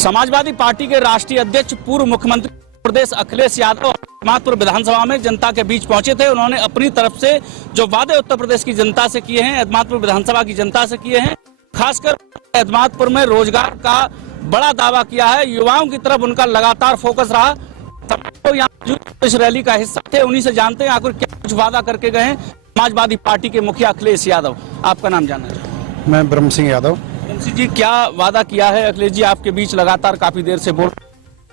Samajwadi party के राष्ट्रीय अध्यक्ष पूर्व मुख्यमंत्री प्रदेश अखिलेश यादव अहमदपुर विधानसभा में जनता के बीच पहुंचे थे। उन्होंने अपनी तरफ से जो वादे उत्तर प्रदेश की जनता से किए हैं, अहमदपुर विधानसभा की जनता से किए हैं, खासकर अहमदपुर में रोजगार का बड़ा दावा किया है। युवाओं की तरफ उनका लगातार फोकस रहा। तो यहाँ इस रैली का हिस्सा थे, उन्हीं से जानते हैं आखिर क्या कुछ वादा करके गए हैं समाजवादी पार्टी के मुखिया अखिलेश यादव। आपका नाम जानना चाहिए। मैं ब्रह्म सिंह यादव। ब्रह्म जी, क्या वादा किया है अखिलेश जी? आपके बीच लगातार काफी देर से बोल,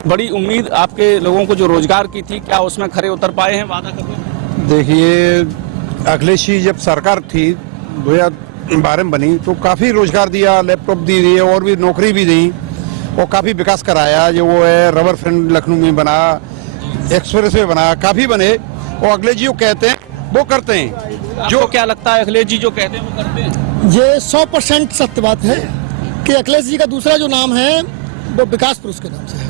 बड़ी उम्मीद आपके लोगों को जो रोजगार की थी, क्या उसमें खरे उतर पाए हैं वादा करके? देखिए, अखिलेश जी जब सरकार थी 2012 में बनी तो काफ़ी रोजगार दिया, लैपटॉप दी है और भी नौकरी भी दी और काफ़ी विकास कराया। जो वो है रबर फ्रंट लखनऊ में बना, एक्सप्रेस वे बना, काफ़ी बने। और अखिलेश जी वो कहते हैं वो करते हैं। जो क्या लगता है अखिलेश जी जो कहते हैं वो करते हैं? ये 100% सत्य बात है कि अखिलेश जी का दूसरा जो नाम है वो विकास पुरुष के नाम से है।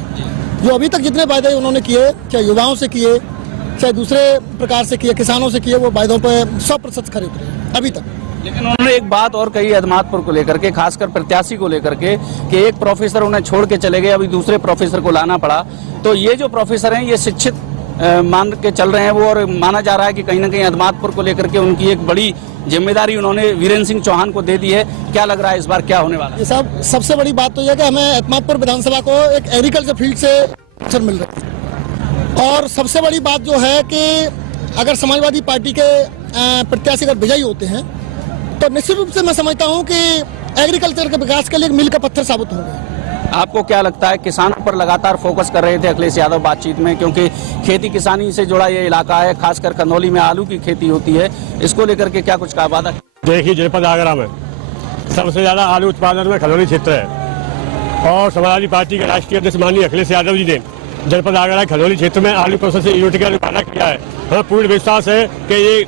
जो अभी तक जितने वायदे उन्होंने किए, चाहे युवाओं से किए, चाहे दूसरे प्रकार से किए, किसानों से किए, वो वायदों पे 100% खरे उतरे अभी तक। लेकिन उन्होंने एक बात और कही अहमदपुर को लेकर के, खासकर प्रत्याशी को लेकर के, कि एक प्रोफेसर उन्हें छोड़ के चले गए, अभी दूसरे प्रोफेसर को लाना पड़ा। तो ये जो प्रोफेसर हैं ये शिक्षित मान के चल रहे हैं वो, और माना जा रहा है कि कहीं ना कहीं अहमदपुर को लेकर के उनकी एक बड़ी जिम्मेदारी उन्होंने वीरेंद्र सिंह चौहान को दे दी है। क्या लग रहा है इस बार क्या होने वाला है? ये सब सबसे बड़ी बात तो यह है कि हमें अहमदपुर विधानसभा को एक एग्रीकल्चर फील्ड से अवसर मिल रहा है। और सबसे बड़ी बात जो है कि अगर समाजवादी पार्टी के प्रत्याशी अगर विजयी होते हैं तो निश्चित रूप से मैं समझता हूं कि एग्रीकल्चर के विकास के लिए एक मील का पत्थर साबित होंगे। आपको क्या लगता है? किसानों पर लगातार फोकस कर रहे थे अखिलेश यादव बातचीत में, क्योंकि खेती किसानी से जुड़ा ये इलाका है, खासकर खंदौली में आलू की खेती होती है, इसको लेकर के क्या कुछ कहा वादा? देखिए, जनपद आगरा में सबसे ज्यादा आलू उत्पादन में खंदौली क्षेत्र है और समाजवादी पार्टी के राष्ट्रीय अध्यक्ष माननीय अखिलेश यादव जी ने जनपद आगरा खंदौली क्षेत्र में आलू प्रोसेसिंग यूनिट का वादा किया है। हमें पूर्ण विश्वास है कि ये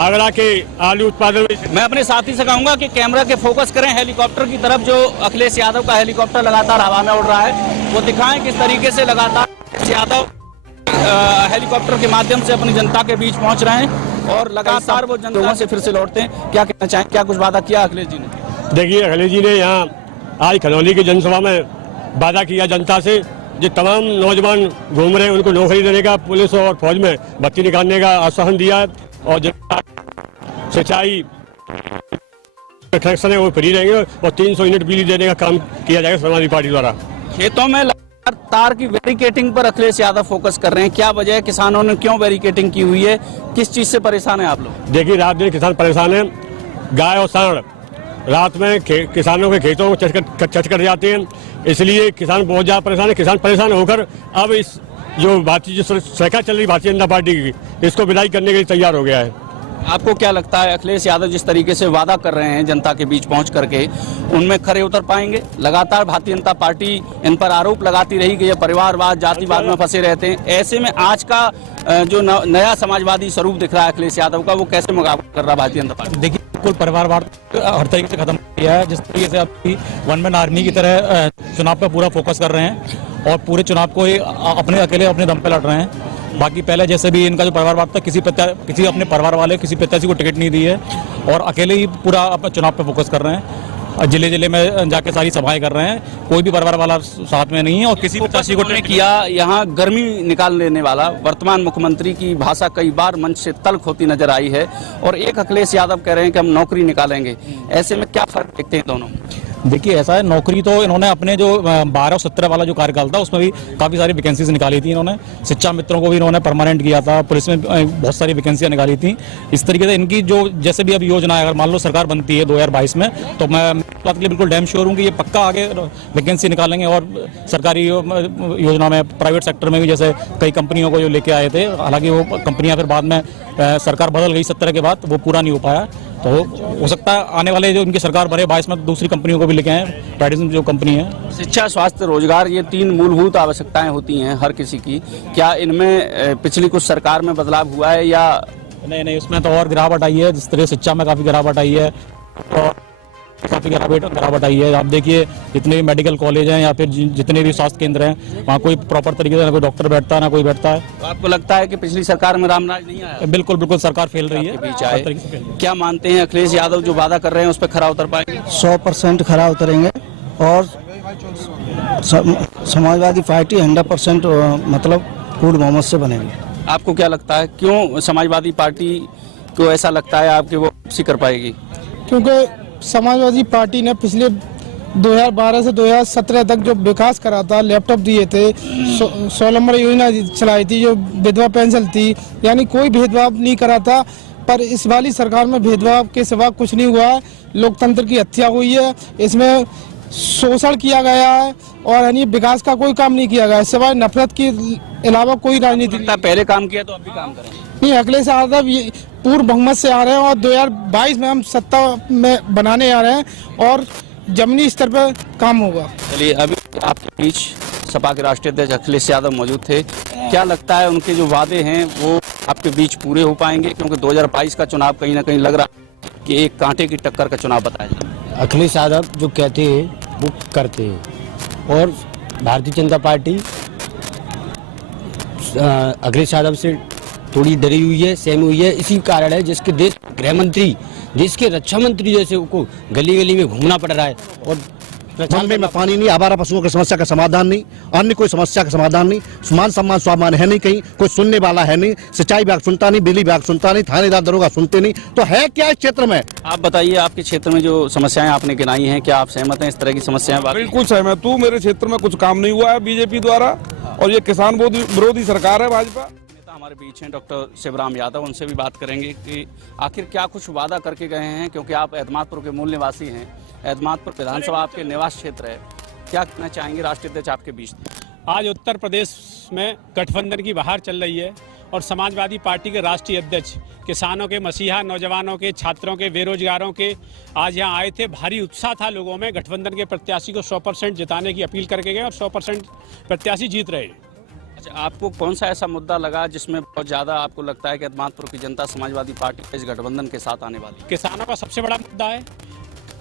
आगरा के आलू उत्पादन में। मैं अपने साथी से कहूंगा कि कैमरा के फोकस करें हेलीकॉप्टर की तरफ, जो अखिलेश यादव का हेलीकॉप्टर लगातार हवा में उड़ रहा है, वो दिखाएं किस तरीके से लगातार यादव हेलीकॉप्टर के माध्यम से अपनी जनता के बीच पहुंच रहे हैं और लगातार वो जनता से फिर से लौटते हैं। क्या कहना चाहें, क्या कुछ वादा किया अखिलेश जी ने? देखिए, अखिलेश जी ने यहाँ आज खंदौली की जनसभा में वादा किया जनता से, जो तमाम नौजवान घूम रहे हैं उनको नौकरी देने का, पुलिस और फौज में भर्ती निकालने का आश्वासन दिया है और सिंचाई कनेक्शन है वो फ्री रहेंगे और 300 यूनिट बिजली देने का काम किया जाएगा समाजवादी पार्टी द्वारा। खेतों में तार की बैरिकेटिंग पर अखिलेश यादव फोकस कर रहे हैं। क्या वजह है? किसानों ने क्यों बैरिकेटिंग की हुई है? किस चीज से परेशान है आप लोग? देखिए, रात दिन किसान परेशान है। गाय और सांड रात में किसानों के खेतों को चट कर जाते हैं, इसलिए किसान बहुत ज्यादा परेशान है। किसान परेशान होकर अब इस जो सरकार चल रही भारतीय जनता पार्टी की, इसको विदाई करने के लिए तैयार हो गया है। आपको क्या लगता है अखिलेश यादव जिस तरीके से वादा कर रहे हैं जनता के बीच पहुंच करके, उनमें खरे उतर पाएंगे? लगातार भारतीय जनता पार्टी इन पर आरोप लगाती रही कि ये परिवारवाद, जातिवाद में फंसे रहते हैं। ऐसे में आज का जो नया समाजवादी स्वरूप दिख रहा है अखिलेश यादव का, वो कैसे मुकाबला कर रहा है भारतीय जनता पार्टी? देखिए, बिल्कुल परिवारवाद हर तरीके से खत्म किया है। जिस तरीके से अभी वन मैन आर्मी की तरह चुनाव पर पूरा फोकस कर रहे हैं और पूरे चुनाव को अपने अकेले अपने दम पे लड़ रहे हैं। बाकी पहले जैसे भी इनका जो परिवारवाद था, किसी अपने परिवार वाले किसी प्रत्याशी को टिकट नहीं दी है और अकेले ही पूरा अपने चुनाव पे फोकस कर रहे हैं। जिले जिले में जाके सारी सभाएं कर रहे हैं, कोई भी परिवार वाला साथ में नहीं है और किसी प्रत्याशी को टिकट किया। यहाँ गर्मी निकाल लेने वाला वर्तमान मुख्यमंत्री की भाषा कई बार मंच से तल्ख होती नजर आई है और एक अखिलेश यादव कह रहे हैं कि हम नौकरी निकालेंगे। ऐसे में क्या फर्क देखते हैं दोनों? देखिए, ऐसा है, नौकरी तो इन्होंने अपने जो 12 और 17 वाला जो कार्यकाल था उसमें भी काफ़ी सारी वैकेंसीज निकाली थी। इन्होंने शिक्षा मित्रों को भी इन्होंने परमानेंट किया था, पुलिस में बहुत सारी वैकेंसियां निकाली थी। इस तरीके से इनकी जो जैसे भी अब योजना है, अगर मान लो सरकार बनती है 2022 में, तो मैं बात के लिए बिल्कुल डैम श्योर हूँ कि ये पक्का आगे वैकेंसी निकालेंगे और सरकारी योजना में प्राइवेट सेक्टर में भी जैसे कई कंपनियों को जो लेके आए थे, हालांकि वो कंपनियाँ फिर बाद में सरकार बदल गई 17 के बाद, वो पूरा नहीं हो पाया। तो हो सकता है आने वाले जो इनकी सरकार बने 22 में दूसरी कंपनियों को भी लेके आए, प्राइवेट जो कंपनी है। शिक्षा, स्वास्थ्य, रोजगार, ये 3 मूलभूत आवश्यकताएं होती हैं हर किसी की। क्या इनमें पिछली कुछ सरकार में बदलाव हुआ है या नहीं? उसमें तो और गिरावट आई है। जिस तरह शिक्षा में काफ़ी गिरावट आई है और काफ़ी गिरावट आई है। आप देखिए, जितने भी मेडिकल कॉलेज हैं या फिर जितने भी स्वास्थ्य केंद्र हैं, वहाँ कोई प्रॉपर तरीके से ना कोई डॉक्टर बैठता है ना कोई बैठता है। तो आपको लगता है कि पिछली सरकार में रामराज नहीं आया? बिल्कुल बिल्कुल, सरकार फेल रही है। बीच आए। क्या मानते हैं अखिलेश यादव जो वादा कर रहे हैं उस पर खरा उतर पाएंगे? 100% खरा उतरेंगे और समाजवादी पार्टी 100% मतलब पूर्ण बहुमत से बनेगी। आपको क्या लगता है क्यों समाजवादी पार्टी को ऐसा लगता है आपके वो वापसी कर पाएगी? क्योंकि समाजवादी पार्टी ने पिछले 2012 से 2017 तक जो विकास करा था, लैपटॉप दिए थे, 100 नंबर योजना चलाई थी, जो विधवा पेंशन थी, यानी कोई भेदभाव नहीं करा था। पर इस वाली सरकार में भेदभाव के सिवा कुछ नहीं हुआ है। लोकतंत्र की हत्या हुई है, इसमें शोषण किया गया है और यानी विकास का कोई काम नहीं किया गया है, सिवाय नफरत के अलावा कोई राजनीति नहीं। पहले काम किया तो अब भी काम करेंगे? नहीं, अखिलेश यादव पूर्ण बहुमत से आ रहे हैं और 2022 में हम सत्ता में बनाने आ रहे हैं और जमीनी स्तर पर काम होगा। चलिए, अभी आपके बीच सपा के राष्ट्रीय अध्यक्ष अखिलेश यादव मौजूद थे। क्या लगता है उनके जो वादे हैं वो आपके बीच पूरे हो पाएंगे? क्योंकि 2022 का चुनाव कहीं ना कहीं लग रहा है कि एक कांटे की टक्कर का चुनाव बताया जाए। अखिलेश यादव जो कहते हैं वो करते हैं और भारतीय जनता पार्टी अखिलेश यादव से थोड़ी डरी हुई है, सहमी हुई है। इसी कारण है जिसके देश गृह मंत्री, देश के रक्षा मंत्री जैसे को गली गली में घूमना पड़ रहा है और मुंबई में पानी नहीं, आवारा पशुओं की समस्या का समाधान नहीं, अन्य कोई समस्या का समाधान नहीं, मान सम्मान स्वाभिमान है नहीं, कहीं कोई सुनने वाला है नहीं, सिंचाई विभाग सुनता नहीं, बिजली विभाग सुनता नहीं, थानेदार दरोगा सुनते नहीं, तो है क्या इस क्षेत्र में? आप बताइए, आपके क्षेत्र में जो समस्याएं आपने गिनाई हैं, क्या आप सहमत हैं इस तरह की समस्याएं? बिल्कुल सहमत हूँ। मेरे क्षेत्र में कुछ काम नहीं हुआ है बीजेपी द्वारा और ये किसान विरोधी सरकार है भाजपा। हमारे बीच हैं डॉक्टर शिवराम यादव, उनसे भी बात करेंगे कि आखिर क्या कुछ वादा करके गए हैं, क्योंकि आप एतमादपुर के मूल निवासी हैं। एतमादपुर विधानसभा आपके निवास क्षेत्र है, क्या कहना चाहेंगे राष्ट्रीय अध्यक्ष आपके बीच? आज उत्तर प्रदेश में गठबंधन की बहार चल रही है और समाजवादी पार्टी के राष्ट्रीय अध्यक्ष किसानों के मसीहा, नौजवानों के, छात्रों के, बेरोजगारों के आज यहाँ आए थे। भारी उत्साह था लोगों में। गठबंधन के प्रत्याशी को 100% जिताने की अपील करके गए और 100% प्रत्याशी जीत रहे। अच्छा, आपको कौन सा ऐसा मुद्दा लगा जिसमें बहुत ज़्यादा आपको लगता है कि एतमादपुर की जनता समाजवादी पार्टी इस गठबंधन के साथ आने वाली? किसानों का सबसे बड़ा मुद्दा है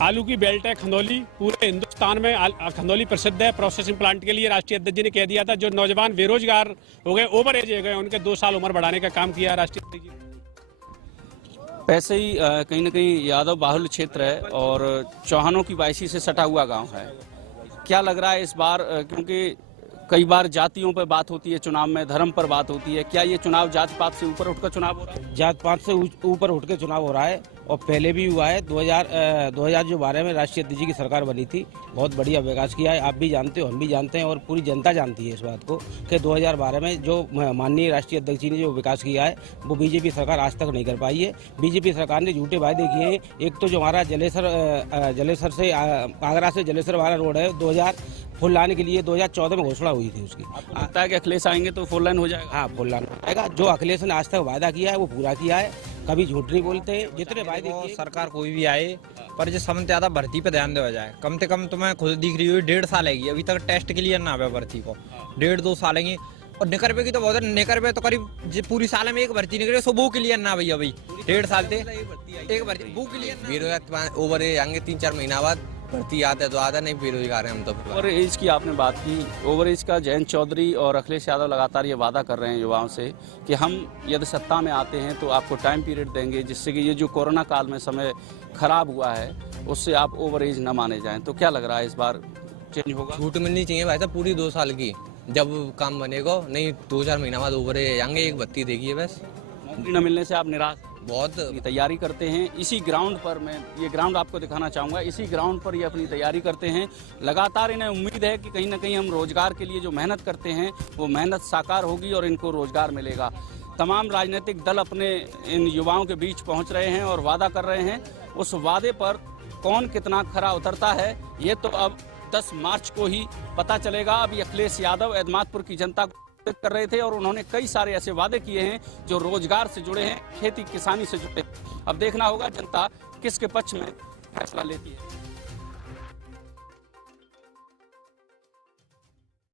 आलू की बेल्ट है खंदौली। पूरे हिंदुस्तान में खंदौली प्रसिद्ध है प्रोसेसिंग प्लांट के लिए। राष्ट्रीय अध्यक्ष जी ने कह दिया था जो नौजवान बेरोजगार हो गए, ओवर एज हो गए, उनके 2 साल उम्र बढ़ाने का काम किया राष्ट्रीय अध्यक्ष जी। वैसे ही कहीं ना कहीं यादव बाहुल्य क्षेत्र है और चौहानों की वायसी से सटा हुआ गाँव है। क्या लग रहा है इस बार, क्योंकि कई बार जातियों पर बात होती है चुनाव में, धर्म पर बात होती है, क्या ये चुनाव जात पात से ऊपर उठकर चुनाव हो रहा है? जात पात से ऊपर उठ के चुनाव हो रहा है और पहले भी हुआ है। 2012 में राष्ट्रीय अध्यक्ष जी की सरकार बनी थी, बहुत बढ़िया विकास किया है। आप भी जानते हो, हम भी जानते हैं और पूरी जनता जानती है इस बात को कि 2012 में जो माननीय राष्ट्रीय अध्यक्ष जी ने जो विकास किया है वो बीजेपी सरकार आज तक नहीं कर पाई है। बीजेपी सरकार ने झूठे वायदे किए हैं। एक तो जो हमारा जलेसर से आगरा से जलेसर वाला रोड है, 2000 फुल लाइन के लिए 2014 में घोषणा हुई थी उसकी। लगता है कि अखिलेश आएंगे तो फुल लाइन हो जाएगा? हाँ, फुल लाइन हो जाएगा। जो अखिलेश ने आज तक वादा किया है वो पूरा किया है, कभी झूठ नहीं बोलते। जितने वायदे किए, सरकार कोई भी आए पर जो सबसे ज्यादा भर्ती पे ध्यान देवा जाए। कम से कम तुम्हें खुद दिख रही हुई 1.5 साल है अभी तक टेस्ट क्लियर ना हुआ भर्ती को, 1.5-2 साल है। और निकर पे की तो बहुत है, निकर पे तो करीब पूरी साल में एक भर्ती निकले, सो वो क्लियर ना भैया भाई 1.5 साल थे एक भर्ती वो क्लियर। बेरोजगार ओवर एज आएंगे 3-4 महीना बाद भर्ती आता है तो आता नहीं, बेरोजगार है हम तो। ओवर एज की आपने बात की, ओवर एज का जयंत चौधरी और अखिलेश यादव लगातार ये वादा कर रहे हैं युवाओं से कि हम यदि सत्ता में आते हैं तो आपको टाइम पीरियड देंगे जिससे कि ये जो कोरोना काल में समय खराब हुआ है उससे आप ओवर एज न माने जाएं। तो क्या लग रहा है इस बार चेंज होगा? छूट मिलनी चाहिए भाई साहब पूरी 2 साल की, जब काम बनेगा। नहीं 2-4 महीना बाद ओवर एज आएंगे, एक बत्ती देगी बस। नौकरी न मिलने से आप निराश बहुत तैयारी करते हैं? इसी ग्राउंड पर मैं ये ग्राउंड आपको दिखाना चाहूँगा। इसी ग्राउंड पर ये अपनी तैयारी करते हैं। लगातार इन्हें उम्मीद है कि कहीं ना कहीं हम रोजगार के लिए जो मेहनत करते हैं वो मेहनत साकार होगी और इनको रोजगार मिलेगा। तमाम राजनीतिक दल अपने इन युवाओं के बीच पहुँच रहे हैं और वादा कर रहे हैं। उस वादे पर कौन कितना खरा उतरता है ये तो अब 10 मार्च को ही पता चलेगा। अभी अखिलेश यादव एतमादपुर की जनता को कर रहे थे और उन्होंने कई सारे ऐसे वादे किए हैं जो रोजगार से जुड़े हैं, खेती किसानी से जुड़े हैं। अब देखना होगा जनता किसके पक्ष में फैसला लेती है।